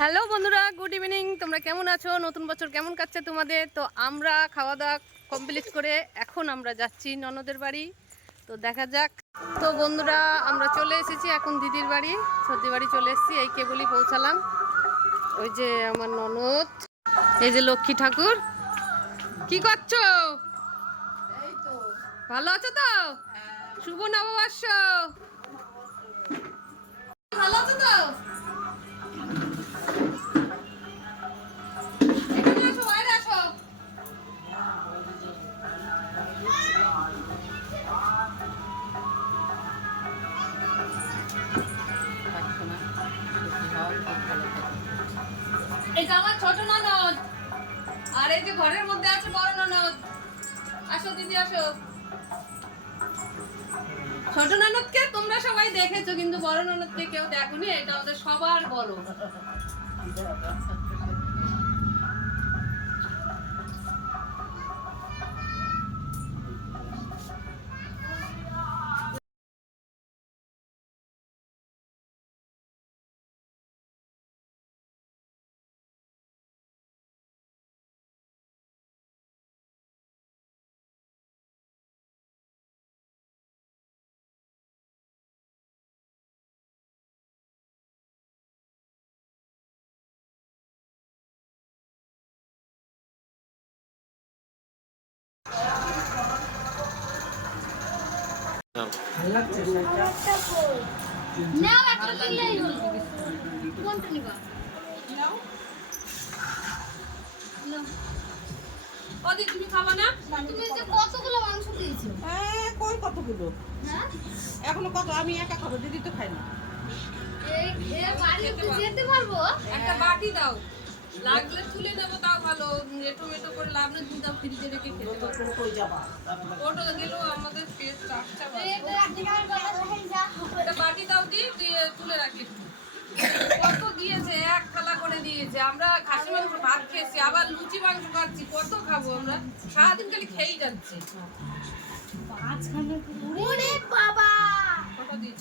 Hello বন্ধুরা, good evening. তোমরা কেমন আছো? নতুন বছর কেমন কাটছে তোমাদের? তো আমরা খাওয়া দাওয়া কমপ্লিট করে এখন আমরা যাচ্ছি ননদের বাড়ি। তো দেখা যাক। তো বন্ধুরা, আমরা চলে এসেছি এখন দিদির বাড়ি, সর্দি বাড়ি চলে এসেছি। এই কেবলই পৌঁছালাম। ওই যে আমার ননদ, এই যে লক্ষ্মী ঠাকুর। কি করছো? ভালো আছো তো? শুভ নববর্ষ। ভালো আছো তো? এটা আমার ছোট ননদ, আর এই যে ঘরের মধ্যে আছে বড় ননদ। আসো দিদি, আসো। ছোট ননদকে তোমরা সবাই দেখেছো, কিন্তু বড় ননদকে কেউ দেখোনি। এটা আমাদের সবার বড়। নাও একটা নিলেই হলো। কোনটা নিবা? নাও। ওদি তুমি খাবা না? তুমি যে কতগুলো মাংস দিয়েছো? কই কতগুলো? হ্যাঁ? এখনো কত? আমি একা খাবো, দিদি তো খাই না। এই বাড়িতে যেতে পারবো? একটা বাটি দাও। লাগলে তুলে নেবো, তাও ভালো। টমেটো করে লাভ নেই, তুমি দাও, ফ্রিজে রেখে খেতে পারবো। কই যাবা? ওটা গেলেও আমাদের পেট চাপটা বাড়বে। একটা বাটি দাও, দিয়ে তুলে রাখি। কত দিয়েছে, এক থালা করে দিয়েছে। আমরা খাসি মাংস ভাত খেয়েছি, আবার লুচি মাংস খাচ্ছি। কত খাবো আমরা? সারাদিন খালি খেয়েই যাচ্ছি। ওরে বাবা! কত দিয়েছে?